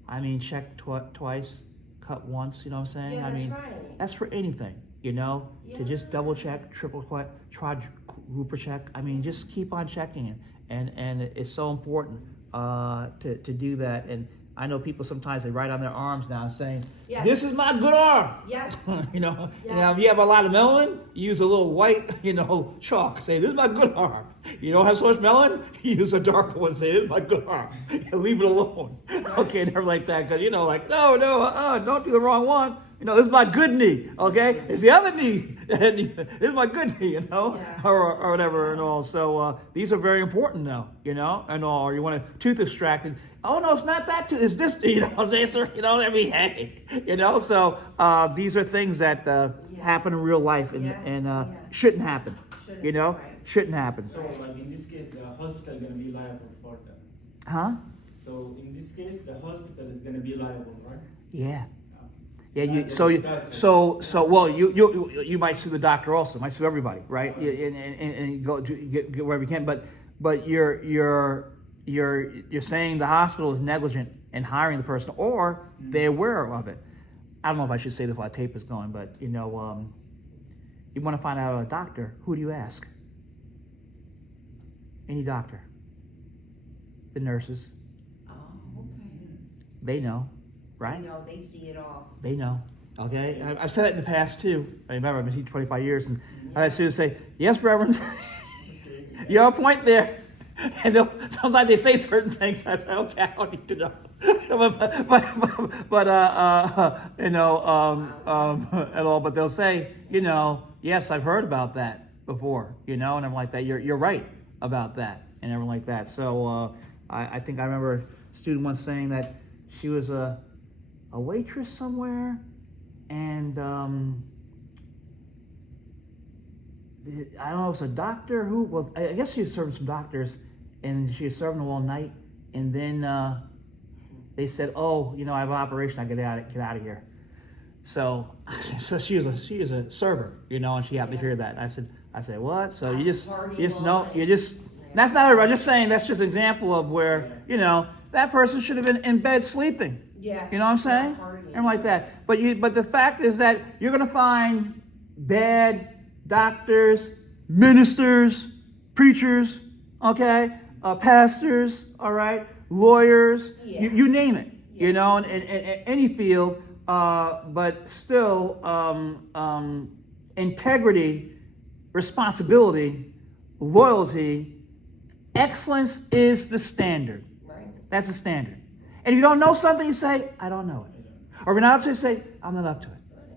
I mean, check twice, cut once. You know what I'm saying? Yeah, I that's mean, right. that's for anything. You know, to just Yeah. double check, triple check. I mean, just keep on checking it, and it's so important to do that. And I know people sometimes they write on their arms now saying, Yes. "This is my good arm." Yes. You know, Yes. and if you have a lot of melanin, you use a little white, chalk. Say, "This is my good arm." You don't have so much melanin, you use a darker one. Say, "This is my good arm." Leave it alone. Okay, never like that, because no, don't do the wrong one. This is my good knee. Okay, it's the other knee. This is my good knee. Yeah. or whatever and all. So these are very important now. And all. Or you want a tooth extracted. Oh no, it's not that tooth. It's this. Hey. So these are things that happen in real life and shouldn't happen. Shouldn't, right. Shouldn't happen. So, like in this case, the hospital gonna be liable for that. Huh? So in this case, the hospital is gonna be liable, right? Yeah. Yeah. Well, you might sue the doctor also. Might sue everybody, right? And go get wherever you can. But you're saying the hospital is negligent in hiring the person, or they're aware of it. I don't know if I should say this while tape is going, but you want to find out about a doctor. Who do you ask? Any doctor. The nurses. Oh, okay. They know, right? They know, they see it all. They know. Okay? I've said it in the past too. I remember I've been here 25 years, and I had students say, "Yes, Reverend, you have a point there." And sometimes they say certain things. I say, "Okay, I don't need to know." And all. But they'll say, "Yes, I've heard about that before." And I'm like that. You're right about that, and everything like that. So I think I remember a student once saying that she was a waitress somewhere, and I don't know if it was a doctor who. Well, I guess she was serving some doctors, and she was serving them all night, and then they said, "Oh, I have an operation. I get out of here." So she was a server, and she happened to hear that. I said, "What?" So you just know, that's not. I'm just saying that's just an example of where that person should have been in bed sleeping. Yes. You know what I'm saying? And like that. But the fact is that you're gonna find bad doctors, ministers, preachers, okay, pastors, all right, lawyers, Yeah. you name it. Yeah. In any field, but still, integrity, responsibility, loyalty, excellence is the standard. Right. That's the standard. And if you don't know something, you say, "I don't know it." Or if you're not up to it, say, "I'm not up to it."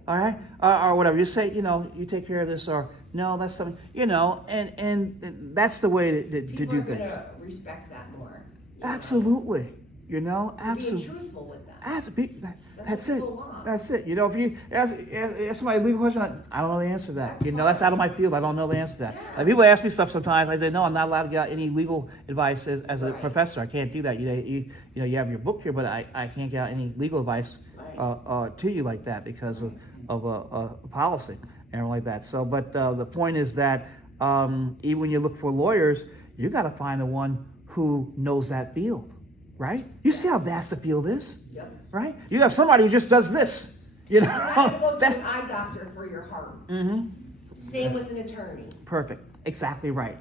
All right? Or whatever. You say, you take care of this, or no, that's something, and that's the way to People do are things. gonna respect that more. Absolutely. Being Absolutely. truthful with them. That's what it. people want. That's it. If you ask somebody a legal question, I don't know the answer to that. That's out of my field. I don't know the answer to that. Yeah. Like, people ask me stuff sometimes. I say, "No, I'm not allowed to get any legal advice as a Right. professor. I can't do that. You have your book here, but I can't get out any legal advice to you like that because of a policy and everything like that." So, but the point is that even when you look for lawyers, you got to find the one who knows that field. Right? You see how vast the field is, Yep. right? You have somebody who just does this, You have to go to That- an eye doctor for your heart. Mhm. Same with an attorney. Perfect. Exactly right.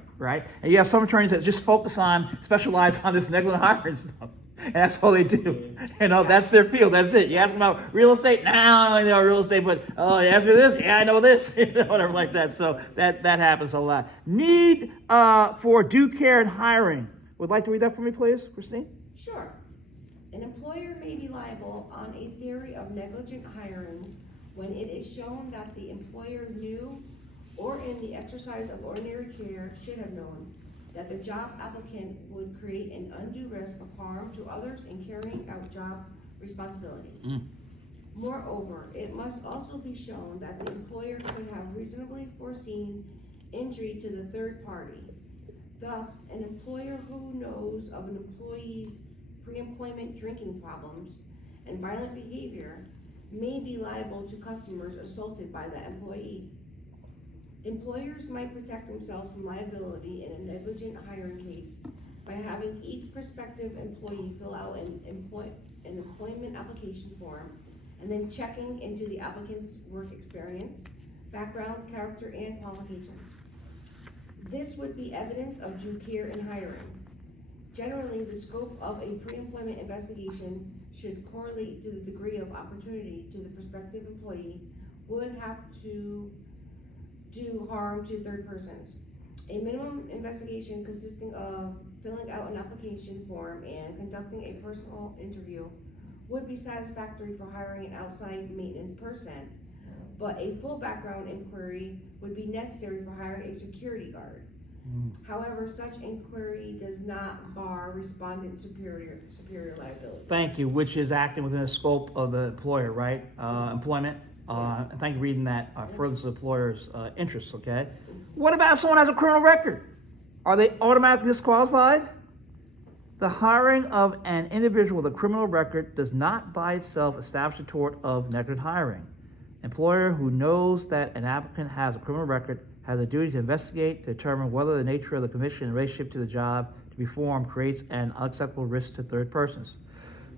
And you have some attorneys that just specialize on this negligent hiring stuff. And that's all they do. That's their field. That's it. You ask them about real estate. Now I know real estate, but you ask me this. Yeah, I know this. Whatever like that. So that happens a lot. Need for due care in hiring. Would like to read that for me, please, Christine? Sure. An employer may be liable on a theory of negligent hiring when it is shown that the employer knew or in the exercise of ordinary care should have known that the job applicant would create an undue risk of harm to others in carrying out job responsibilities. Moreover, it must also be shown that the employer could have reasonably foreseen injury to the third party. Thus, an employer who knows of an employee's pre-employment drinking problems and violent behavior may be liable to customers assaulted by that employee. Employers might protect themselves from liability in a negligent hiring case by having each prospective employee fill out an employment application form and then checking into the applicant's work experience, background, character, and qualifications. This would be evidence of due care in hiring. Generally, the scope of a pre-employment investigation should correlate to the degree of opportunity to the prospective employee would have to do harm to third persons. A minimum investigation consisting of filling out an application form and conducting a personal interview would be satisfactory for hiring an outside maintenance person, but a full background inquiry would be necessary for hiring a security guard. However, such inquiry does not bar respondent superior liability. Thank you, which is acting within the scope of the employer, right? Employment. And thank you for reading that. Furthers the employer's interests, okay? What about if someone has a criminal record? Are they automatically disqualified? The hiring of an individual with a criminal record does not by itself establish a tort of negligent hiring. Employer who knows that an applicant has a criminal record has a duty to investigate to determine whether the nature of the commission in relationship to the job to be performed creates an unacceptable risk to third persons.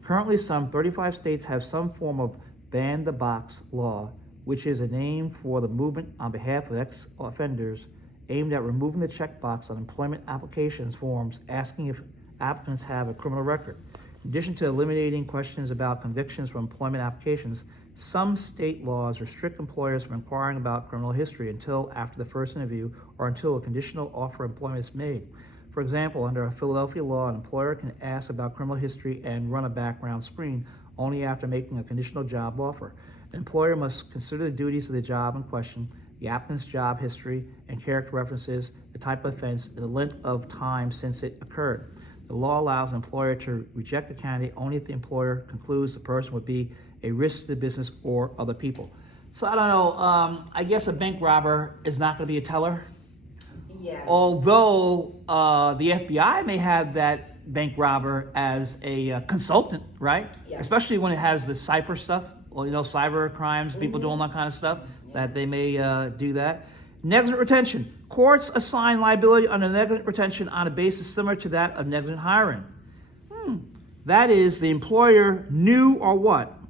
Currently, some 35 states have some form of ban the box law, which is a name for the movement on behalf of ex-offenders aimed at removing the checkbox on employment applications forms asking if applicants have a criminal record. In addition to eliminating questions about convictions from employment applications, some state laws restrict employers from inquiring about criminal history until after the first interview or until a conditional offer of employment is made. For example, under a Philadelphia law, an employer can ask about criminal history and run a background screen only after making a conditional job offer. An employer must consider the duties of the job in question, the applicant's job history and character references, the type of offense, and the length of time since it occurred. The law allows an employer to reject the candidate only if the employer concludes the person would be a risk to the business or other people. So I don't know, I guess a bank robber is not gonna be a teller. Yeah. Although the FBI may have that bank robber as a consultant, right? Yeah. Especially when it has the cyber stuff, well, cyber crimes, people doing that kind of stuff, that they may do that. Negligent retention. Courts assign liability under negligent retention on a basis similar to that of negligent hiring. That is, the employer knew or what?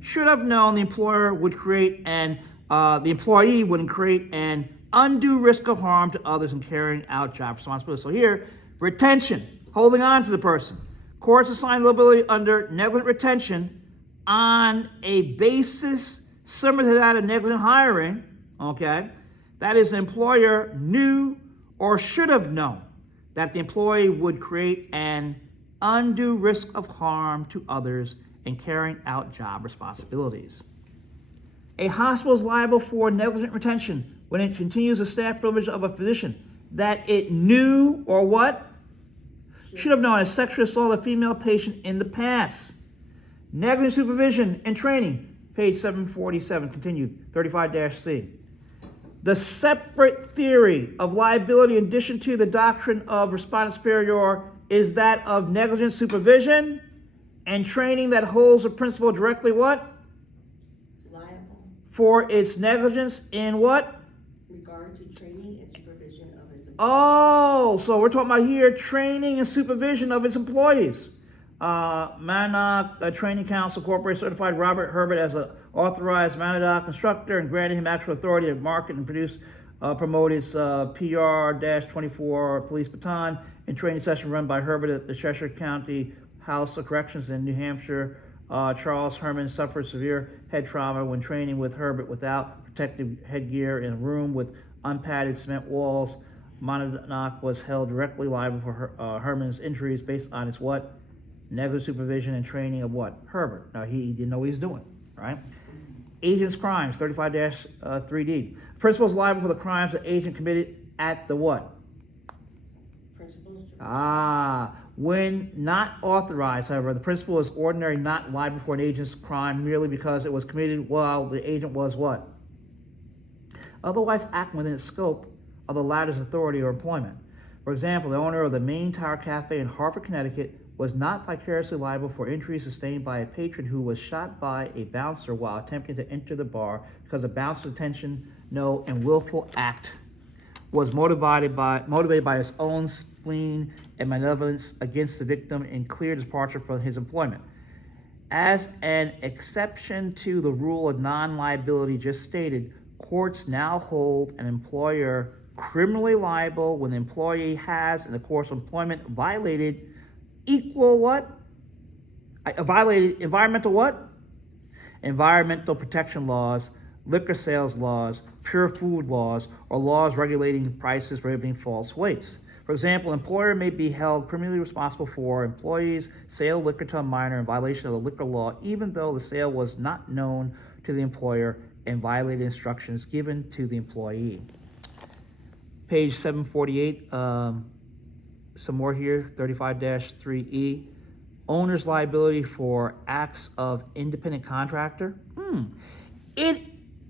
Should have known the employer would create the employee would create an undue risk of harm to others in carrying out job responsibility. So here, retention, holding on to the person. Courts assign liability under negligent retention on a basis similar to that of negligent hiring, okay? That is, the employer knew or should have known that the employee would create an undue risk of harm to others in carrying out job responsibilities. A hospital is liable for negligent retention when it continues the staff privilege of a physician that it knew or what? Should have known a sexual assault of a female patient in the past. Negligent supervision and training, page 747, continued, 35-C. The separate theory of liability in addition to the doctrine of respondent superior is that of negligent supervision and training that holds the principal directly what? Liable. For its negligence in what? Regard to training and supervision of its employees. Oh, so we're talking about here training and supervision of its employees. Manitowoc Training Council Corporation certified Robert Herbert as an authorized Manitowoc instructor and granted him actual authority to market and produce, promote his PR-24 police baton in training session run by Herbert at the Cheshire County House of Corrections in New Hampshire. Charles Herman suffered severe head trauma when training with Herbert without protective headgear in a room with unpadded cement walls. Monadnock was held directly liable for Herman's injuries based on his what? Negligent supervision and training of what? Herbert. Now, he didn't know what he was doing, right? Agent's crimes, 35-3D. Principal is liable for the crimes that agent committed at the what? Principals. When not authorized, however, the principal is ordinarily not liable for an agent's crime merely because it was committed while the agent was what? otherwise acting within the scope of the latter's authority or employment. For example, the owner of the Main Tower Cafe in Hartford, Connecticut, was not vicariously liable for injuries sustained by a patron who was shot by a bouncer while attempting to enter the bar because the bouncer's intentional and willful act was motivated by his own spleen and malevolence against the victim and clear departure from his employment. As an exception to the rule of non-liability just stated, courts now hold an employer criminally liable when the employee has, in the course of employment, violated environmental what? Environmental protection laws, liquor sales laws, pure food laws, or laws regulating prices prohibiting false weights. For example, an employer may be held criminally responsible for employees' sale of liquor to a minor in violation of the liquor law, even though the sale was not known to the employer and violated instructions given to the employee. Page 748, some more here, 35-3E. Owner's liability for acts of independent contractor.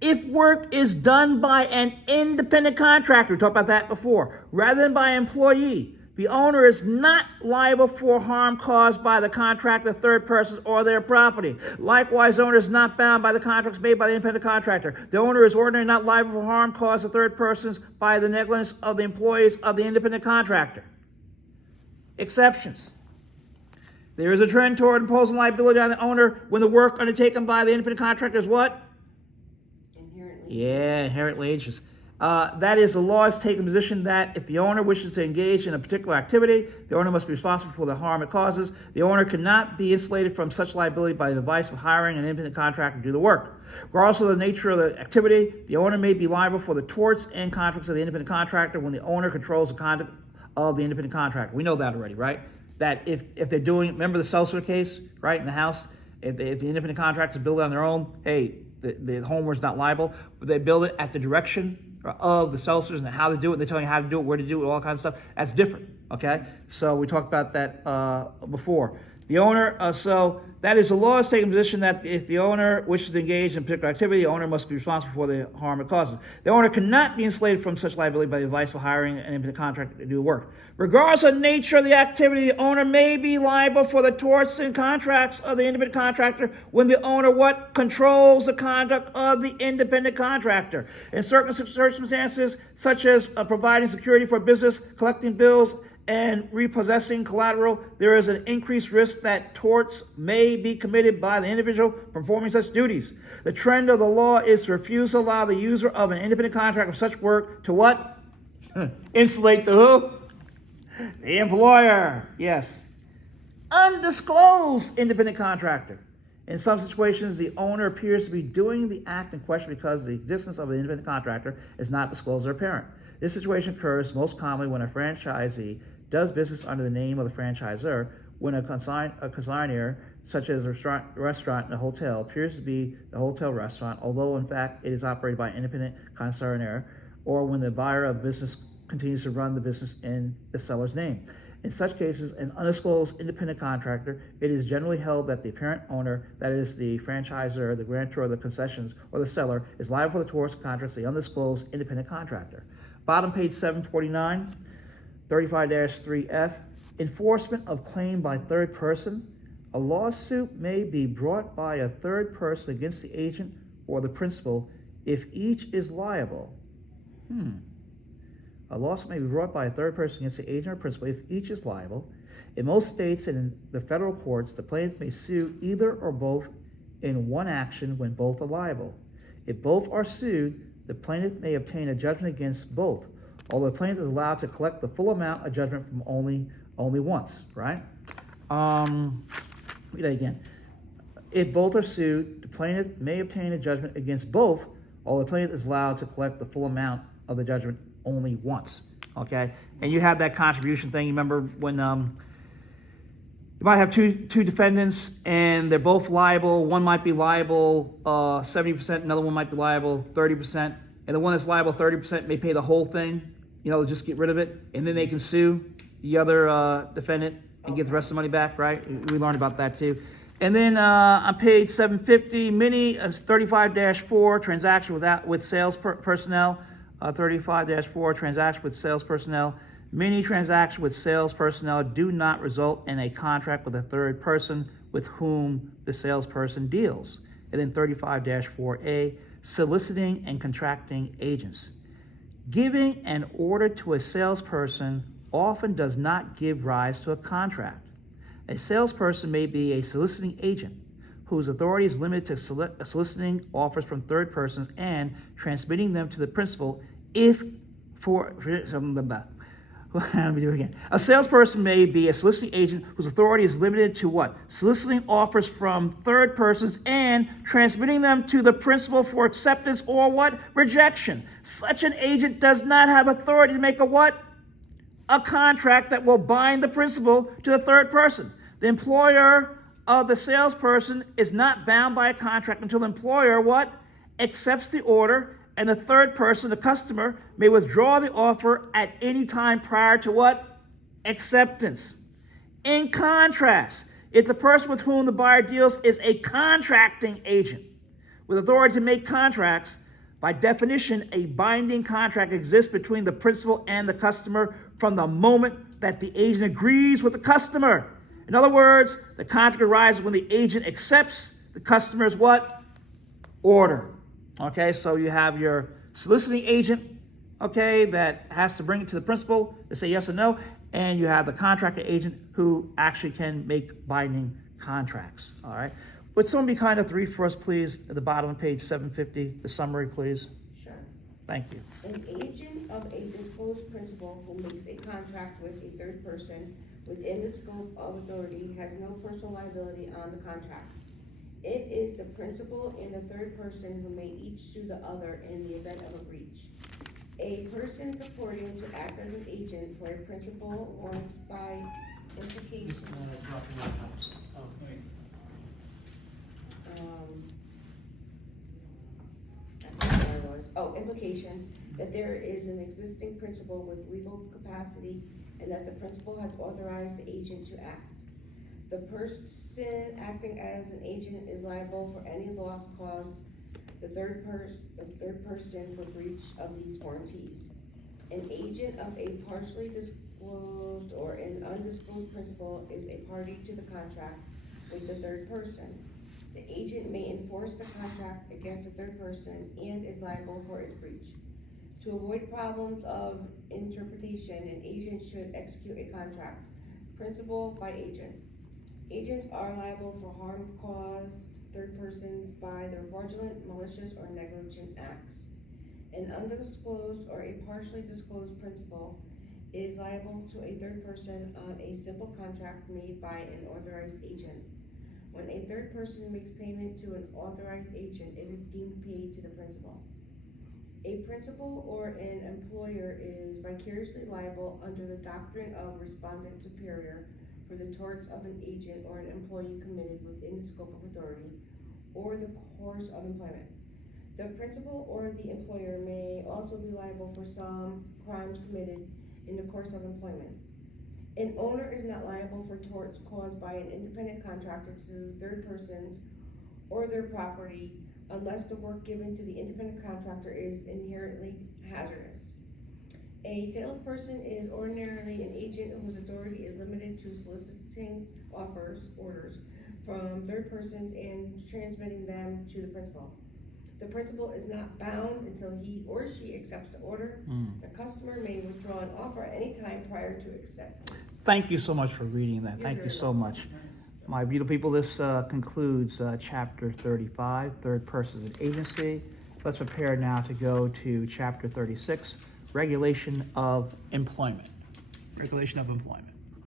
If work is done by an independent contractor, we talked about that before, rather than by an employee, the owner is not liable for harm caused by the contractor, third persons, or their property. Likewise, the owner is not bound by the contracts made by the independent contractor. The owner is ordinarily not liable for harm caused to third persons by the negligence of the employees of the independent contractor. Exceptions. There is a trend toward imposing liability on the owner when the work undertaken by the independent contractor is what? Inherently aegis. That is, the law has taken a position that if the owner wishes to engage in a particular activity, the owner must be responsible for the harm it causes. The owner cannot be insulated from such liability by the device of hiring an independent contractor to do the work. Regardless of the nature of the activity, the owner may be liable for the torts and conflicts of the independent contractor when the owner controls the conduct of the independent contractor. We know that already, right? That if they're doing, remember the Seltzer case, right, in the house? If the independent contractors build it on their own, hey, the homeowner's not liable, but they build it at the direction of the Seltzers and how to do it. They tell you how to do it, where to do it, all kinds of stuff. That's different, okay? So we talked about that before. The owner, so that is, the law has taken a position that if the owner wishes to engage in a particular activity, the owner must be responsible for the harm it causes. The owner cannot be insulated from such liability by the advice of hiring an independent contractor to do the work. Regardless of the nature of the activity, the owner may be liable for the torts and contracts of the independent contractor when the owner what? Controls the conduct of the independent contractor. In certain circumstances, such as providing security for business, collecting bills, and repossessing collateral, there is an increased risk that torts may be committed by the individual performing such duties. The trend of the law is to refuse to allow the user of an independent contract of such work to what? Insulate the who? The employer. Yes. Undisclosed independent contractor. In some situations, the owner appears to be doing the act in question because the existence of an independent contractor is not disclosed to their parent. This situation occurs most commonly when a franchisee does business under the name of the franchisor, when a consignor, such as a restaurant and a hotel, appears to be the hotel restaurant, although in fact it is operated by an independent consignor, or when the buyer of business continues to run the business in the seller's name. In such cases, an undisclosed independent contractor, it is generally held that the apparent owner, that is the franchisor, the grantor of the concessions, or the seller, is liable for the torts contracts of the undisclosed independent contractor. Bottom page 749, 35-3F, enforcement of claim by third person. A lawsuit may be brought by a third person against the agent or the principal if each is liable. A lawsuit may be brought by a third person against the agent or principal if each is liable. In most states and in the federal courts, the plaintiff may sue either or both in one action when both are liable. If both are sued, the plaintiff may obtain a judgment against both, although the plaintiff is allowed to collect the full amount of judgment from only once, right? Read that again. If both are sued, the plaintiff may obtain a judgment against both, although the plaintiff is allowed to collect the full amount of the judgment only once, okay? And you have that contribution thing. You remember when you might have two defendants and they're both liable. One might be liable 70%, another one might be liable 30%, and the one that's liable 30% may pay the whole thing, just get rid of it, and then they can sue the other defendant and get the rest of the money back, right? We learned about that too. And then on page 750, mini 35-4 transaction with sales personnel. 35-4 transaction with sales personnel. Many transactions with sales personnel do not result in a contract with a third person with whom the salesperson deals. And then 35-4A, soliciting and contracting agents. Giving an order to a salesperson often does not give rise to a contract. A salesperson may be a soliciting agent whose authority is limited to soliciting offers from third persons and transmitting them to the principal if let me do it again. A salesperson may be a soliciting agent whose authority is limited to what? Soliciting offers from third persons and transmitting them to the principal for acceptance or what? Rejection. Such an agent does not have authority to make a what? A contract that will bind the principal to the third person. The employer of the salesperson is not bound by a contract until the employer what? Accepts the order, and the third person, the customer, may withdraw the offer at any time prior to what? Acceptance. In contrast, if the person with whom the buyer deals is a contracting agent with authority to make contracts, by definition, a binding contract exists between the principal and the customer from the moment that the agent agrees with the customer. In other words, the contract arises when the agent accepts the customer's what? Order. Okay, so you have your soliciting agent, okay, that has to bring it to the principal to say yes or no, and you have the contractor agent who actually can make binding contracts, all right? Would someone be kind enough to read for us, please, at the bottom of page 750, the summary, please? Sure. Thank you. An agent of a disclosed principal who makes a contract with a third person within the scope of authority has no personal liability on the contract. It is the principal and the third person who may each sue the other in the event of a breach. A person purporting to act as an agent for a principal warrants by implication. Implication that there is an existing principal with legal capacity and that the principal has authorized the agent to act. The person acting as an agent is liable for any loss caused the third person for breach of these warranties. An agent of a partially disclosed or an undisclosed principal is a party to the contract with the third person. The agent may enforce the contract against the third person and is liable for its breach. To avoid problems of interpretation, an agent should execute a contract. Principal by agent. Agents are liable for harm caused third persons by their fraudulent, malicious, or negligent acts. An undisclosed or a partially disclosed principal is liable to a third person on a simple contract made by an authorized agent. When a third person makes payment to an authorized agent, it is deemed paid to the principal. A principal or an employer is vicariously liable under the doctrine of respondent superior for the torts of an agent or an employee committed within the scope of authority or the course of employment. The principal or the employer may also be liable for some crimes committed in the course of employment. An owner is not liable for torts caused by an independent contractor to third persons or their property unless the work given to the independent contractor is inherently hazardous. A salesperson is ordinarily an agent whose authority is limited to soliciting orders from third persons and transmitting them to the principal. The principal is not bound until he or she accepts the order. The customer may withdraw an offer at any time prior to acceptance. Thank you so much for reading that. Thank you so much. My beautiful people, this concludes chapter 35, third persons and agency. Let's prepare now to go to chapter 36, regulation of employment. Regulation of employment.